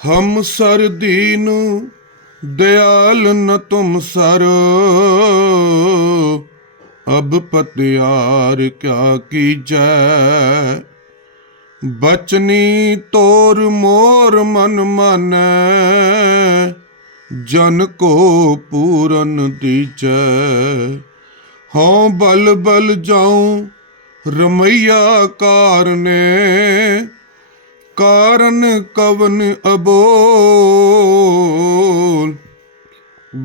हम सर दीन दयाल न तुम सर, अब पतियार क्या कीजै। बचनी तोर मोर मन मानै, जन को पूरन दीजै। हाँ बल बल जाऊं रमैया कारने, कारण कवन अबोल।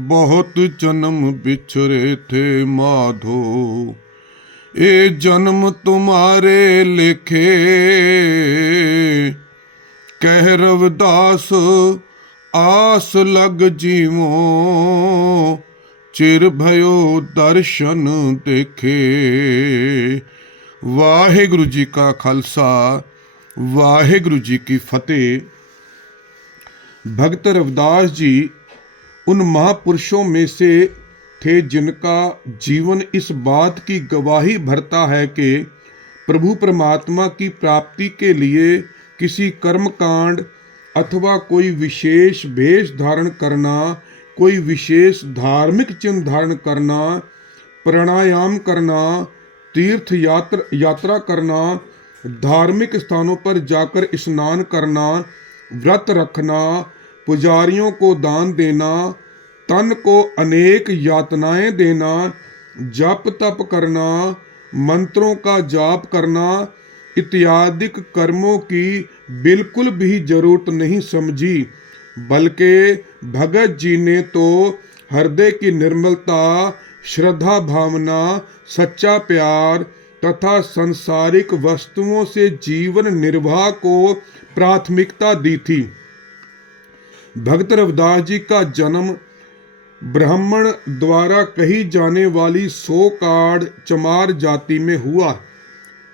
बहुत जन्म बिछरे थे माधो, ए जन्म तुम्हारे लिखे। कह रविदास आस लग जीवो, चिर भयो दर्शन देखे। वाहिगुरु जी का खालसा, वाहिगुरु जी की फतेह। भगत रविदास जी उन महापुरुषों में से थे जिनका जीवन इस बात की गवाही भरता है कि प्रभु परमात्मा की प्राप्ति के लिए किसी कर्मकांड अथवा कोई विशेष वेश धारण करना, कोई विशेष धार्मिक चिन्ह धारण करना, प्राणायाम करना, तीर्थ यात्रा करना, धार्मिक स्थानों पर जाकर स्नान करना, व्रत रखना, पुजारियों को दान देना, तन को अनेक यातनाएं देना, जप तप करना, मंत्रों का जाप करना इत्यादि कर्मों की बिल्कुल भी जरूरत नहीं समझी। बल्कि भगत जी ने तो हृदय की निर्मलता, श्रद्धा भावना, सच्चा प्यार तथा सांसारिक वस्तुओं से जीवन निर्वाह को प्राथमिकता दी थी। भगत रविदास जी का जन्म ब्राह्मण द्वारा कही जाने वाली सोकाड़ चमार जाति में हुआ,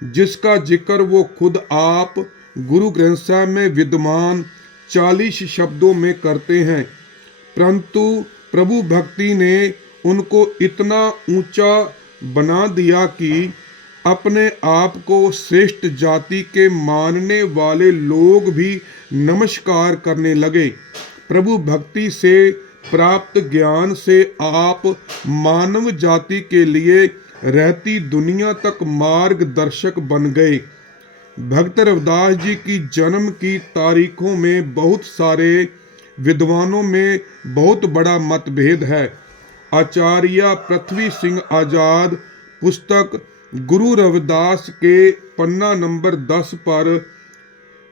जिसका जिक्र वो खुद आप गुरु ग्रंथ साहिब में विद्यमान 40 शब्दों में करते हैं। परंतु प्रभु भक्ति ने उनको इतना ऊंचा बना दिया कि अपने आप को श्रेष्ठ जाति के मानने वाले लोग भी नमस्कार करने लगे। प्रभु भक्ति से प्राप्त ज्ञान से आप मानव जाति के लिए रहती दुनिया तक मार्गदर्शक बन गए। भक्त रविदास जी की जन्म की तारीखों में बहुत सारे विद्वानों में बहुत बड़ा मतभेद है। आचार्य पृथ्वी सिंह आजाद पुस्तक गुरु रविदास के पन्ना नंबर 10 पर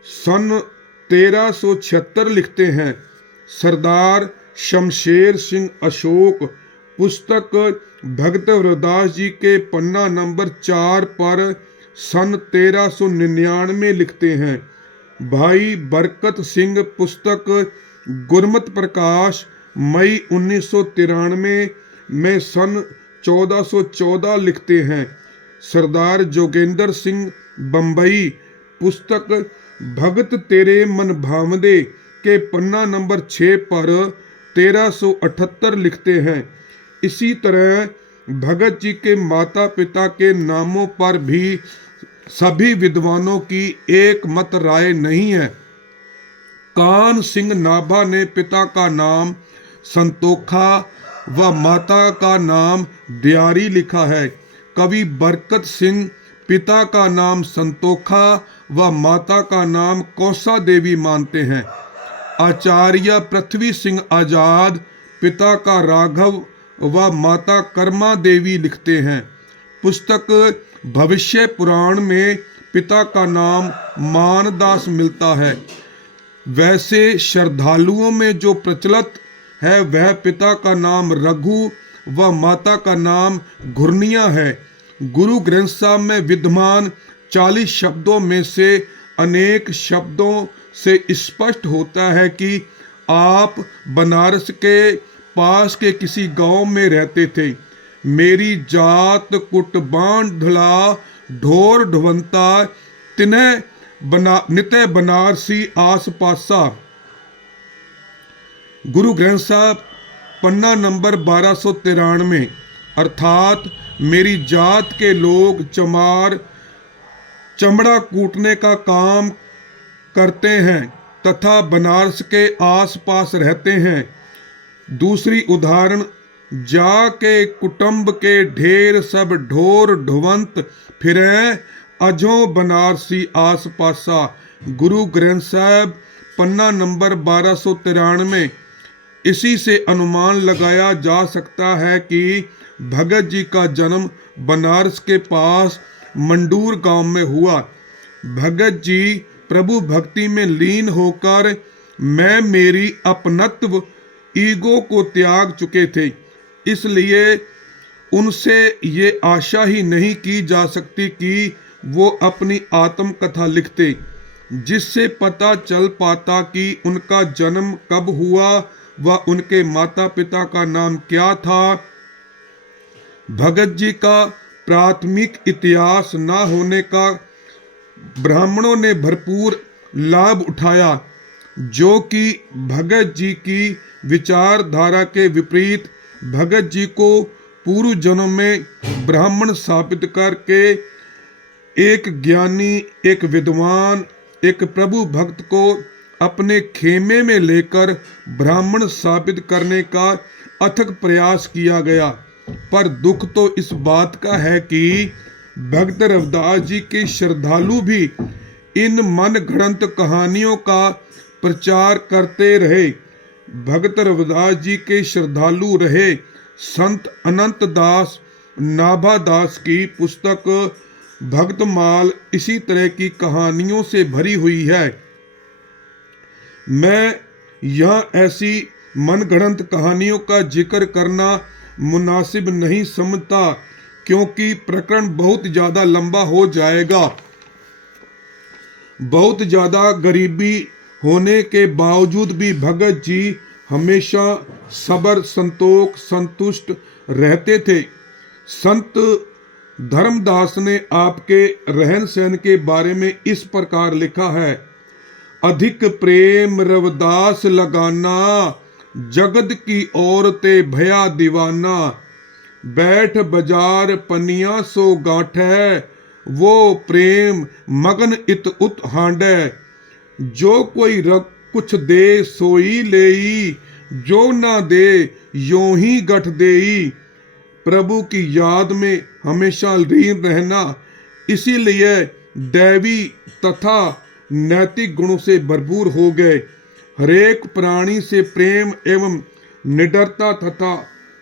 सन 1376 लिखते हैं। सरदार शमशेर सिंह अशोक पुस्तक भगत रविदास जी के पन्ना नंबर 4 पर सन 1399 लिखते हैं। भाई बरकत सिंह पुस्तक गुरमत प्रकाश मई 1993 में सन 1414 लिखते हैं। सरदार जोगेंद्र सिंह बंबई पुस्तक भगत तेरे मन भावदे के पन्ना नंबर 6 पर 1378 लिखते हैं। इसी तरह भगत जी के माता पिता के नामों पर भी सभी विद्वानों की एक मत राय नहीं है। कान सिंह नाभा ने पिता का नाम संतोखा व माता का नाम दयारी लिखा है। कवि बरकत सिंह पिता का नाम संतोखा व माता का नाम कौसा देवी मानते हैं। आचार्य पृथ्वी सिंह आजाद पिता का राघव व माता कर्मा देवी लिखते हैं। पुस्तक भविष्य पुराण में पिता का नाम मानदास मिलता है। वैसे श्रद्धालुओं में जो प्रचलित है वह पिता का नाम रघु व माता का नाम घुर्निया है। गुरु ग्रंथ साहिब में विद्यमान 40 शब्दों में से अनेक शब्दों से स्पष्ट होता है कि आप बनारस के पास के किसी गांव में रहते थे। मेरी जात कुटबान ढला ढोर ढवंता नित्य बनारसी आस पासा। गुरु ग्रंथ साहिब पन्ना नंबर 1293 अर्थात मेरी जात के लोग चमार चमड़ा कूटने का काम करते हैं। तथा बनारस के आसपास रहते हैं। दूसरी उदाहरण, जाके कुटुंब के ढेर सब ढोर ढुवंत फिरें, अजो बनारसी आस पासा। गुरु ग्रंथ साहब पन्ना नंबर 1293। इसी से अनुमान लगाया जा सकता है कि भगत जी का जन्म बनारस के पास मंडूर गांव में हुआ। भगत जी प्रभु भक्ति में लीन होकर मैं मेरी अपनत्व ईगो को त्याग चुके थे, इसलिए उनसे ये आशा ही नहीं की जा सकती कि वो अपनी आत्मकथा लिखते, जिससे पता चल पाता कि उनका जन्म कब हुआ व उनके माता पिता का नाम क्या था। भगत जी का प्राथमिक इतिहास न होने का ब्राह्मणों ने भरपूर लाभ उठाया, जो कि भगत जी की विचारधारा के विपरीत भगत जी को पूर्व जन्म में ब्राह्मण स्थापित करके एक ज्ञानी, एक विद्वान, एक प्रभु भक्त को अपने खेमे में लेकर ब्राह्मण स्थापित करने का अथक प्रयास किया गया। पर दुख तो इस बात का है कि भक्त रविदास जी के श्रद्धालु भी इन मन गढ़ंत कहानियों का प्रचार करते रहे। भक्त रविदास जी के श्रद्धालु रहे संत अनंत दास नाभादास की पुस्तक भक्तमाल इसी तरह की कहानियों से भरी हुई है। मैं यह ऐसी मनगढ़ंत कहानियों का जिक्र करना मुनासिब नहीं समझता, क्योंकि प्रकरण बहुत ज़्यादा लंबा हो जाएगा। बहुत ज़्यादा गरीबी होने के बावजूद भी भगत जी हमेशा सबर संतोष संतुष्ट रहते थे। संत धर्मदास ने आपके रहन सहन के बारे में इस प्रकार लिखा है, अधिक प्रेम रविदास लगाना, जगत की औरतें भया दीवाना, बैठ बाजार पनिया सो गांठे, वो प्रेम मगन इत उत हांडे, जो कोई रग कुछ दे सोई लेई, जो ना दे यों ही गठ देई। प्रभु की याद में हमेशा लीन रहना, इसीलिए दैवी तथा नैतिक गुणों से भरपूर हो गए। हरेक प्राणी से प्रेम एवं निडरता तथा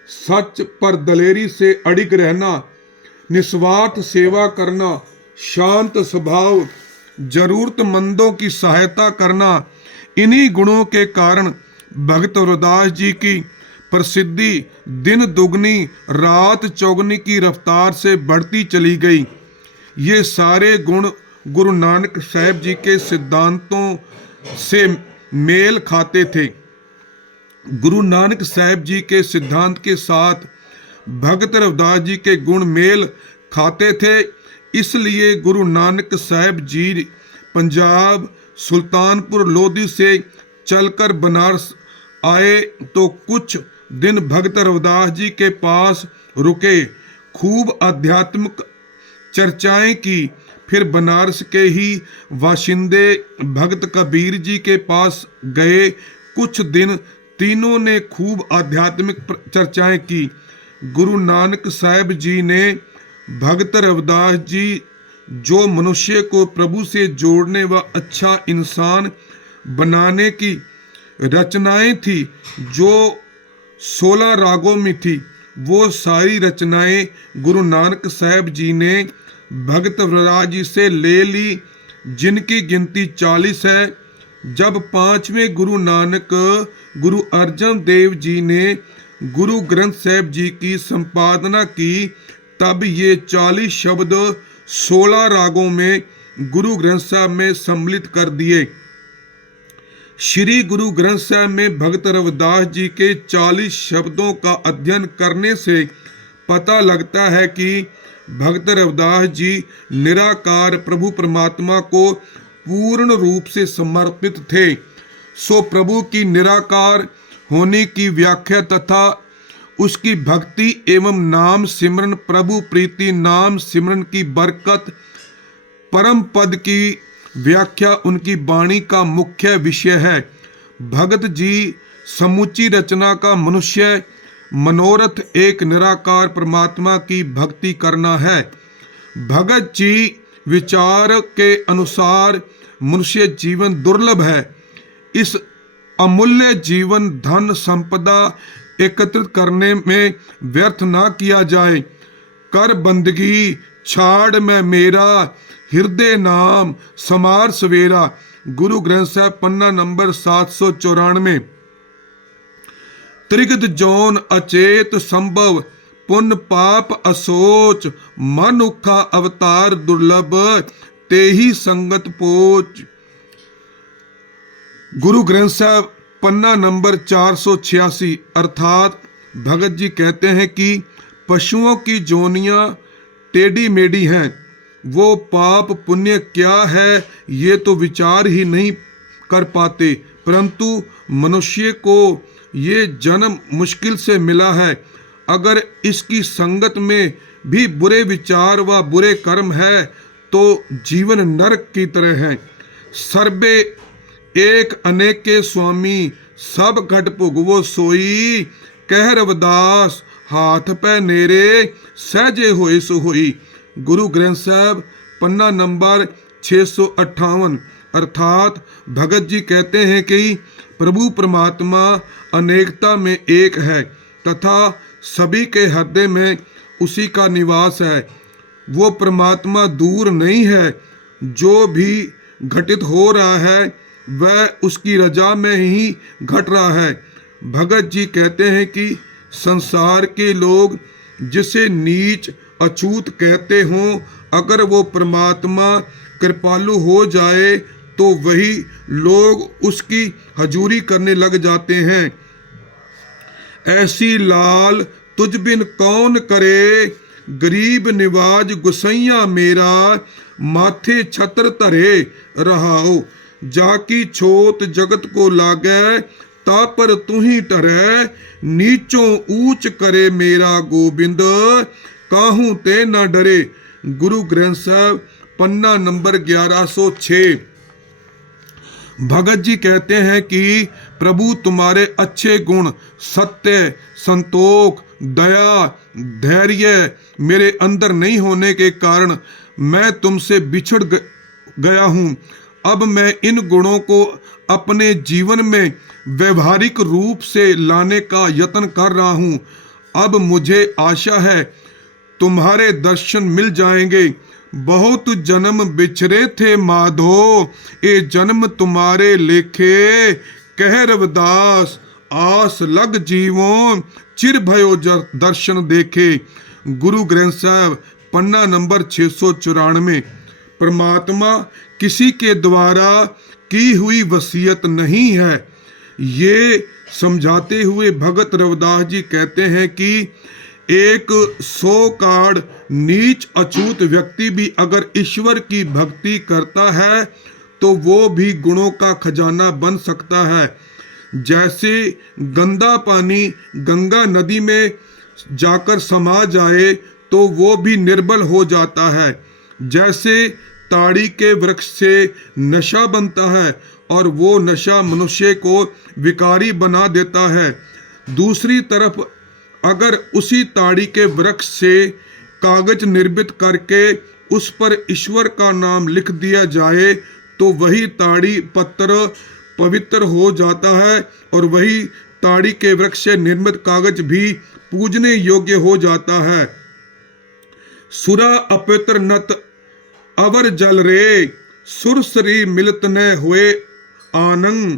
सच पर दलेरी से अडिग रहना, निस्वार्थ सेवा करना, शांत स्वभाव, जरूरतमंदों की सहायता करना, इन्हीं गुणों के कारण भगत रविदास जी की प्रसिद्धि दिन दुगनी रात चौगनी की रफ्तार से बढ़ती चली गई। ये सारे गुण गुरु नानक साहब जी के सिद्धांतों से मेल खाते थे। गुरु नानक साहब जी के सिद्धांत के साथ भगत रविदास जी के गुण मेल खाते थे, इसलिए गुरु नानक साहब जी पंजाब सुल्तानपुर लोधी से चलकर बनारस आए तो कुछ दिन भगत रविदास जी के पास रुके, खूब आध्यात्मिक चर्चाएं की। फिर बनारस के ही वाशिंदे भगत कबीर जी के पास गए। कुछ दिन तीनों ने खूब आध्यात्मिक चर्चाएं की। गुरु नानक साहब जी ने भगत रविदास जी जो मनुष्य को प्रभु से जोड़ने व अच्छा इंसान बनाने की रचनाएं थी, जो 16 रागों में थी, वो सारी रचनाएं गुरु नानक साहब जी ने भगत रविदास जी से ले ली, जिनकी गिनती 40 है। जब 5वें गुरु नानक गुरु अर्जन देव जी ने गुरु ग्रंथ साहब जी की संपादना की, तब ये 40 शब्द 16 रागों में गुरु ग्रंथ साहब में सम्मिलित कर दिए। श्री गुरु ग्रंथ साहब में भगत रविदास जी के 40 शब्दों का अध्ययन करने से पता लगता है कि भगत रविदास जी निराकार प्रभु परमात्मा को पूर्ण रूप से समर्पित थे। सो प्रभु की निराकार होने की व्याख्या तथा उसकी भक्ति एवं नाम सिमरन, प्रभु प्रीति नाम सिमरन की बरकत, परम पद की व्याख्या उनकी वाणी का मुख्य विषय है। भगत जी समूची रचना का मनुष्य मनोरथ एक निराकार परमात्मा की भक्ति करना है। भगत जी विचार के अनुसार मनुष्य जीवन दुर्लभ है। इस अमूल्य जीवन धन संपदा एकत्रित करने में व्यर्थ ना किया जाए। कर बंदगी छाड़ में मेरा, हृदय नाम समार सवेरा। गुरु ग्रंथ साहब पन्ना नंबर 794। त्रिगत जौन अचेत संभव, पुण्य पाप असोच, मनुखा अवतार दुर्लभ, तेही संगत पोच। गुरु ग्रंथ साहब पन्ना नंबर 486। अर्थात भगत जी कहते हैं कि पशुओं की जोनियां टेढ़ी मेढ़ी हैं, वो पाप पुण्य क्या है ये तो विचार ही नहीं कर पाते, परंतु मनुष्य को ये जन्म मुश्किल से मिला है। अगर इसकी संगत में भी बुरे विचार व बुरे कर्म है तो जीवन नरक की तरह है। सर्वे एक अनेक के स्वामी, सब घट भुगवो सोई, कह रविदास हाथ पै नेरे, सहजे होए सो होई। गुरु ग्रंथ साहब पन्ना नंबर 658। अर्थात भगत जी कहते हैं कि प्रभु परमात्मा अनेकता में एक है तथा सभी के हृदय में उसी का निवास है। वो परमात्मा दूर नहीं है। जो भी घटित हो रहा है वह उसकी रजा में ही घट रहा है। भगत जी कहते हैं कि संसार के लोग जिसे नीच अछूत कहते हों, अगर वो परमात्मा कृपालु हो जाए तो वही लोग उसकी हजूरी करने लग जाते हैं। ऐसी लाल तुझ बिन कौन करे, गरीब निवाज गुसैया मेरा, माथे छत्र धरे रहाओ, जाकी छोत जगत को लागे, ता पर तू ही टरे, नीचों ऊंच करे मेरा गोबिंद, काहू ते न डरे। गुरु ग्रंथ साहब पन्ना नंबर 1106। भगत जी कहते हैं कि प्रभु तुम्हारे अच्छे गुण सत्य, संतोख, दया, धैर्य मेरे अंदर नहीं होने के कारण मैं तुमसे बिछड़ गया हूँ। अब मैं इन गुणों को अपने जीवन में व्यवहारिक रूप से लाने का यत्न कर रहा हूँ। अब मुझे आशा है तुम्हारे दर्शन मिल जाएंगे। बहुत जन्म बिछरे थे माधो, ये जन्म तुम्हारे लेखे, कह रविदास आस लग जीवों, चिर भयो दर्शन देखे। गुरु ग्रंथ साहब पन्ना नंबर 694। परमात्मा किसी के द्वारा की हुई वसीयत नहीं है। ये समझाते हुए भगत रविदास जी कहते हैं कि एक 100 काड़ नीच अछूत व्यक्ति भी अगर ईश्वर की भक्ति करता है तो वो भी गुणों का खजाना बन सकता है। जैसे गंदा पानी गंगा नदी में जाकर समा जाए तो वो भी निर्बल हो जाता है। जैसे ताड़ी के वृक्ष से नशा बनता है और वो नशा मनुष्य को विकारी बना देता है। दूसरी तरफ अगर उसी ताड़ी के वृक्ष से कागज निर्मित करके उस पर ईश्वर का नाम लिख दिया जाए तो वही ताड़ी पत्र पवित्र हो जाता है और वही ताड़ी के वृक्ष से निर्मित कागज भी पूजने योग्य हो जाता है। सुरा अपवित्र नत अवर जल रे, सुरसरी मिलत न हुए आनंद,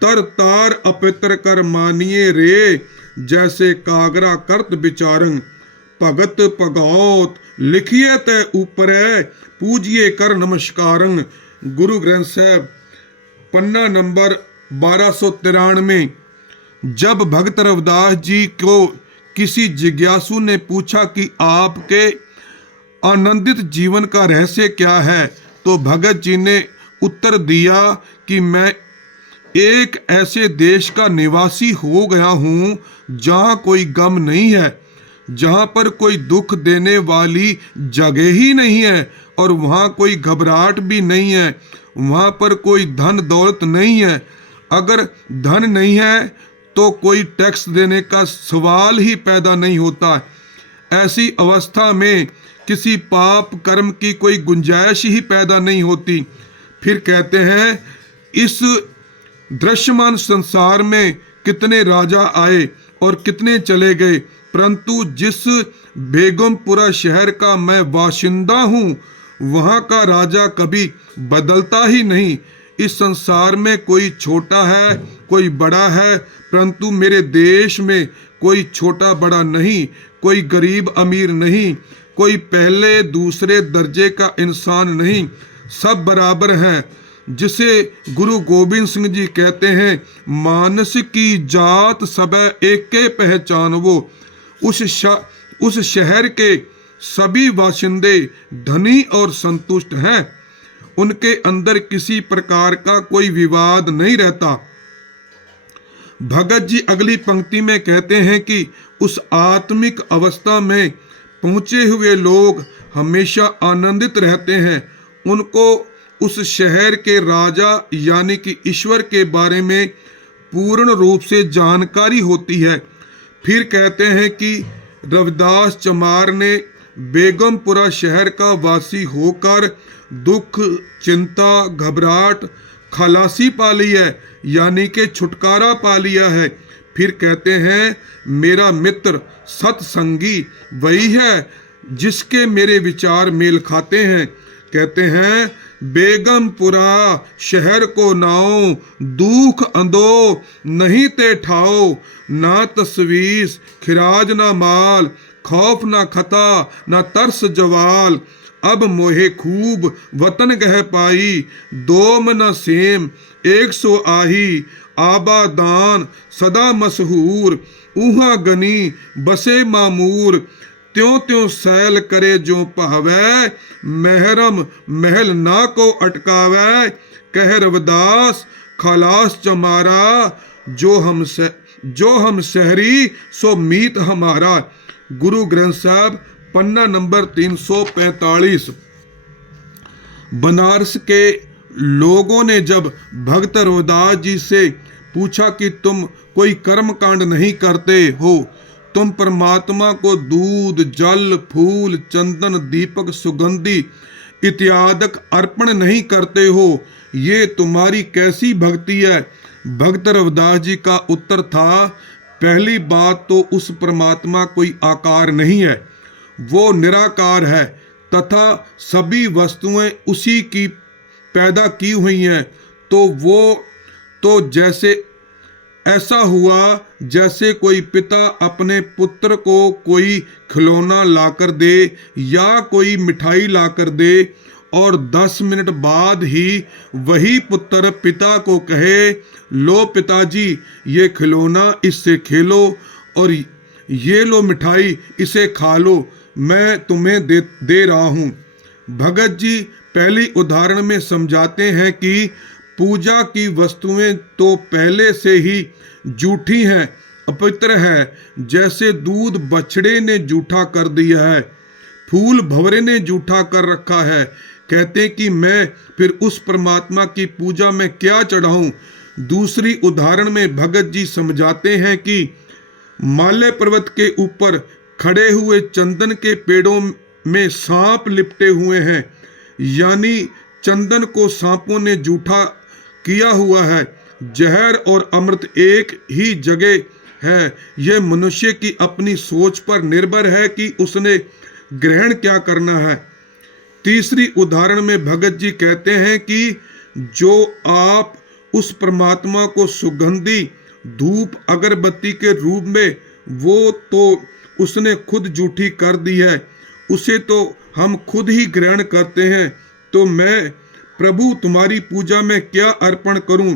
तर तार अपवित्र कर मानिए रे, जैसे कागरा करत विचारंग, भगत भगौत लिखिए तय ऊपर पूजिए कर नमस्कारंग। गुरु ग्रंथ साहब पन्ना नंबर 1293। जब भगत रविदास जी को किसी जिज्ञासु ने पूछा कि आपके आनंदित जीवन का रहस्य क्या है, तो भगत जी ने उत्तर दिया कि मैं एक ऐसे देश का निवासी हो गया हूँ जहाँ कोई गम नहीं है, जहाँ पर कोई दुख देने वाली जगह ही नहीं है और वहाँ कोई घबराहट भी नहीं है। वहाँ पर कोई धन दौलत नहीं है। अगर धन नहीं है तो कोई टैक्स देने का सवाल ही पैदा नहीं होता। ऐसी अवस्था में किसी पाप कर्म की कोई गुंजाइश ही पैदा नहीं होती। फिर कहते हैं, इस दृश्यमान संसार में कितने राजा आए और कितने चले गए, परंतु जिस बेगमपुरा शहर का मैं बाशिंदा हूँ, वहाँ का राजा कभी बदलता ही नहीं। इस संसार में कोई छोटा है, कोई बड़ा है, परंतु मेरे देश में कोई छोटा बड़ा नहीं, कोई गरीब अमीर नहीं, कोई पहले दूसरे दर्जे का इंसान नहीं, सब बराबर हैं। जिसे गुरु गोविंद सिंह जी कहते हैं, मानस की जात सबे एके पहचान वो। उस शहर के सभी बाशिंदे धनी और संतुष्ट हैं। उनके अंदर किसी प्रकार का कोई विवाद नहीं रहता। भगत जी अगली पंक्ति में कहते हैं कि उस आत्मिक अवस्था में पहुंचे हुए लोग हमेशा आनंदित रहते हैं। उनको उस शहर के राजा यानी कि ईश्वर के बारे में पूर्ण रूप से जानकारी होती है। फिर कहते हैं कि रविदास चमार ने बेगमपुरा शहर का वासी होकर दुख, चिंता, घबराहट खलासी पा ली है, यानी कि छुटकारा पा लिया है। फिर कहते हैं, मेरा मित्र सत्संगी वही है जिसके मेरे विचार मेल खाते हैं। कहते हैं, बेगमपुरा शहर को नाओ, दुख अंदो नहीं ते ठाओ, ना तस्वीस खिराज ना माल, खौफ ना खता ना तरस जवाल, अब मोहे खूब वतन गह पाई, दोम न सेम 100 आही, आबादान सदा मशहूर, ऊहा गनी बसे मामूर, त्यों त्यों सैल करे जो पावै, महरम महल ना को अटकावै, कह रविदास खलास चमारा, जो हम शहरी सो मीत हमारा। गुरु ग्रंथ साहब पन्ना नंबर 345। बनारस के लोगों ने जब भक्त रविदास जी से पूछा कि तुम कोई कर्म कांड नहीं करते हो, तुम परमात्मा को दूध, जल, फूल, चंदन, दीपक, सुगंधि इत्यादि अर्पण नहीं करते हो, ये तुम्हारी कैसी भक्ति है? भक्त रविदास जी का उत्तर था, पहली बात तो उस परमात्मा कोई आकार नहीं है, वो निराकार है तथा सभी वस्तुएं उसी की पैदा की हुई हैं। तो वो तो जैसे ऐसा हुआ जैसे कोई पिता अपने पुत्र को कोई खिलौना लाकर दे या कोई मिठाई लाकर दे और 10 मिनट बाद ही वही पुत्र पिता को कहे, लो पिताजी ये खिलौना, इससे खेलो, और ये लो मिठाई, इसे खा लो, मैं तुम्हें दे रहा हूँ। भगत जी पहली उदाहरण में समझाते हैं कि पूजा की वस्तुएं तो पहले से ही जूठी हैं, अपवित्र है। जैसे दूध बछड़े ने जूठा कर दिया है, फूल भंवरे ने जूठा कर रखा है। कहते कि मैं फिर उस परमात्मा की पूजा में क्या चढ़ाऊं। दूसरी उदाहरण में भगत जी समझाते हैं कि माले पर्वत के ऊपर खड़े हुए चंदन के पेड़ों में सांप लिपटे हुए हैं, यानी चंदन को सांपों ने जूठा किया हुआ है। जहर और अमृत एक ही जगह है। यह मनुष्य की अपनी सोच पर निर्भर है कि उसने ग्रहण क्या करना है। तीसरी उदाहरण में भगत जी कहते हैं कि जो आप उस परमात्मा को सुगंधी धूप अगरबत्ती के रूप में, वो तो उसने खुद जूठी कर दी है, उसे तो हम खुद ही ग्रहण करते हैं। तो मैं प्रभु तुम्हारी पूजा में क्या अर्पण करूं?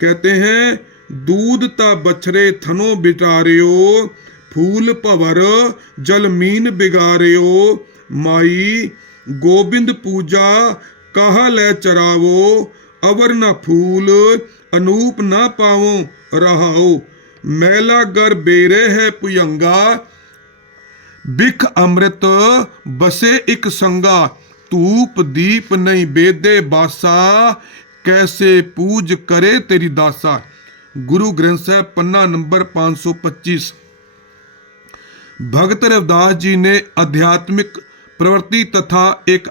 कहते हैं, दूध ता बछरे थनो बिटारियो, फूल पवर जल मीन बिगारियो, माई गोविंद पूजा कहा ले चरावो, अवर न फूल अनूप न पाओ रहाओ, मैला गर बेरे है पुयंगा, बिख अमृत बसे इक संगा, धूप दीप नहीं बेदे बासा, कैसे पूज करे तेरी दासा। गुरु ग्रंथ साहिब पन्ना नंबर 525। भगत रविदास जी ने आध्यात्मिक प्रवृत्ति तथा एक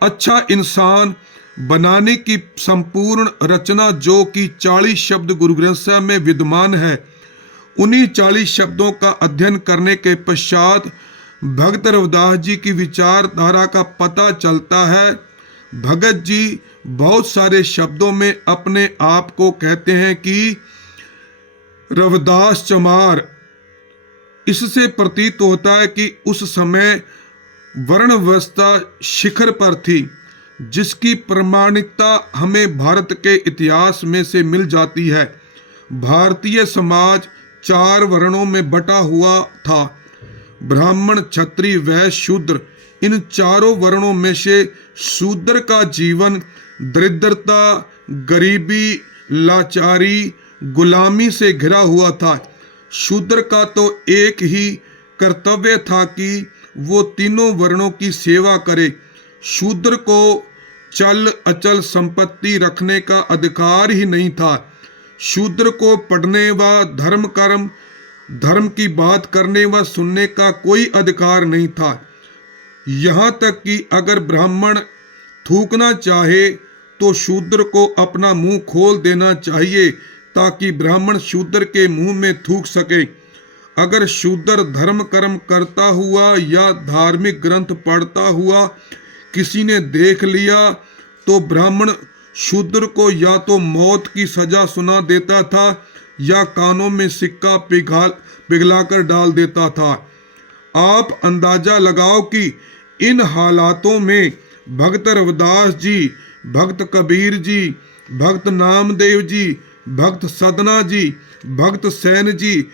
अच्छा इंसान बनाने की संपूर्ण रचना, जो कि 40 शब्द गुरु ग्रंथ साहिब में विद्यमान है, उन्हीं 40 शब्दों का अध्ययन करने के पश्चात भगत रविदास जी की विचारधारा का पता चलता है। भगत जी बहुत सारे शब्दों में अपने आप को कहते हैं कि रविदास चमार। इससे प्रतीत होता है कि उस समय वर्ण व्यवस्था शिखर पर थी, जिसकी प्रमाणिकता हमें भारत के इतिहास में से मिल जाती है। भारतीय समाज 4 वर्णों में बटा हुआ था, ब्राह्मण, क्षत्रिय, वैश्य, शूद्र। इन चारों वर्णों में से शूद्र का जीवन दरिद्रता, गरीबी, लाचारी, गुलामी से घिरा हुआ था। शूद्र का तो एक ही कर्तव्य था कि वो तीनों वर्णों की सेवा करे। शूद्र को चल अचल संपत्ति रखने का अधिकार ही नहीं था। शूद्र को पढ़ने व धर्म की बात करने व सुनने का कोई अधिकार नहीं था। यहाँ तक कि अगर ब्राह्मण थूकना चाहे तो शूद्र को अपना मुंह खोल देना चाहिए, ताकि ब्राह्मण शूद्र के मुंह में थूक सके। अगर शूद्र धर्म कर्म करता हुआ या धार्मिक ग्रंथ पढ़ता हुआ किसी ने देख लिया तो ब्राह्मण शूद्र को या तो मौत की सजा सुना देता था या कानों में सिक्का पिघलाकर डाल देता था। आप अंदाजा लगाओ कि इन हालातों में भगत रविदास जी, भगत कबीर जी, भगत नामदेव जी, भगत सदना जी, भगत सैन जी,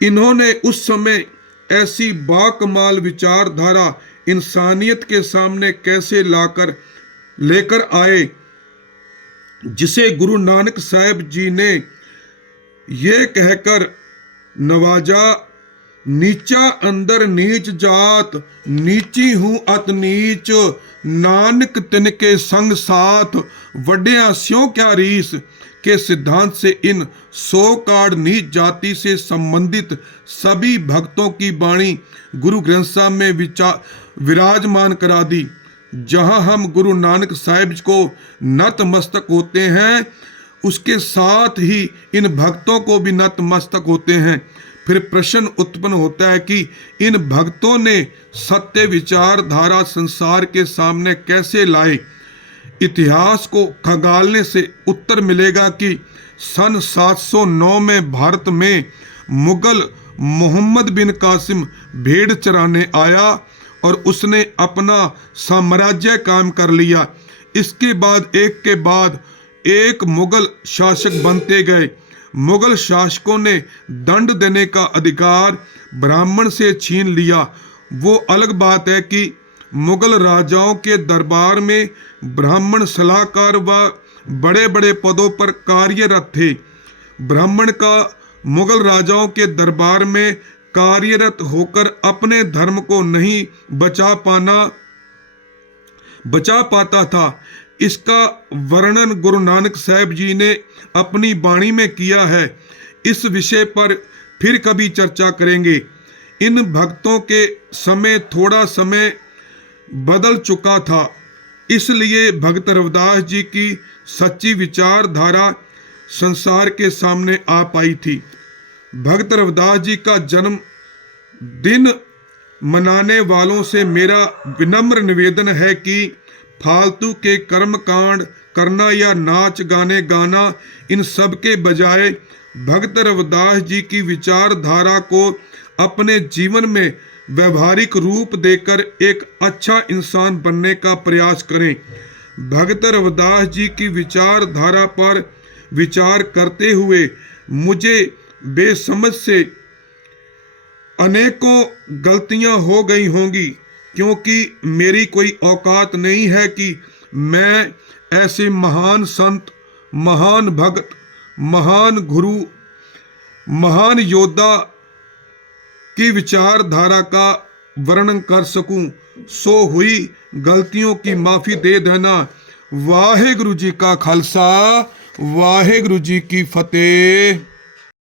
इन्होंने उस समय ऐसी बाकमाल विचारधारा इंसानियत के सामने कैसे लेकर आए, जिसे गुरु नानक साहिब जी ने ये कहकर नवाजा, नीचा अंदर नीच जात, नीची हूं अत नीच, नानक तिनके संग साथ, वड्डिया स्यों क्या रीस, के सिद्धांत से इन 100 काड़ नीच जाति से संबंधित सभी भक्तों की वाणी गुरु ग्रंथ साहिब में विराजमान करा दी। जहां हम गुरु नानक साहिब को नतमस्तक होते हैं, उसके साथ ही इन भक्तों को भी नतमस्तक होते हैं। फिर प्रश्न उत्पन्न होता है कि इन भक्तों ने सत्य विचारधारा संसार के सामने कैसे लाए। इतिहास को खंगालने से उत्तर मिलेगा कि सन 709 में भारत में मुगल मोहम्मद बिन कासिम भेड़ चराने आया और उसने अपना साम्राज्य कायम कर लिया। इसके बाद एक मुगल शासक बनते गए। मुगल शासकों ने दंड देने का अधिकार ब्राह्मण से छीन लिया। वो अलग बात है कि मुगल राजाओं के दरबार में ब्राह्मण सलाहकार व बड़े बड़े पदों पर कार्यरत थे। ब्राह्मण का मुगल राजाओं के दरबार में कार्यरत होकर अपने धर्म को नहीं बचा पाता था। इसका वर्णन गुरु नानक साहिब जी ने अपनी वाणी में किया है। इस विषय पर फिर कभी चर्चा करेंगे। इन भक्तों के समय थोड़ा समय बदल चुका था, इसलिए भगत रविदास जी की सच्ची विचारधारा संसार के सामने आ पाई थी। भगत रविदास जी का जन्म दिन मनाने वालों से मेरा विनम्र निवेदन है कि फालतू के कर्म कांड करना या नाच गाने गाना, इन सब के बजाय भगत रविदास जी की विचारधारा को अपने जीवन में व्यवहारिक रूप देकर एक अच्छा इंसान बनने का प्रयास करें। भगत रविदास जी की विचारधारा पर विचार करते हुए मुझे बेसमझ से अनेकों गलतियां हो गई होंगी, क्योंकि मेरी कोई औकात नहीं है कि मैं ऐसे महान संत, महान भक्त, महान गुरु, महान योद्धा की विचारधारा का वर्णन कर सकूं, सो हुई गलतियों की माफ़ी दे देना। वाहे गुरु जी का खालसा, वाहे गुरु जी की फतेह।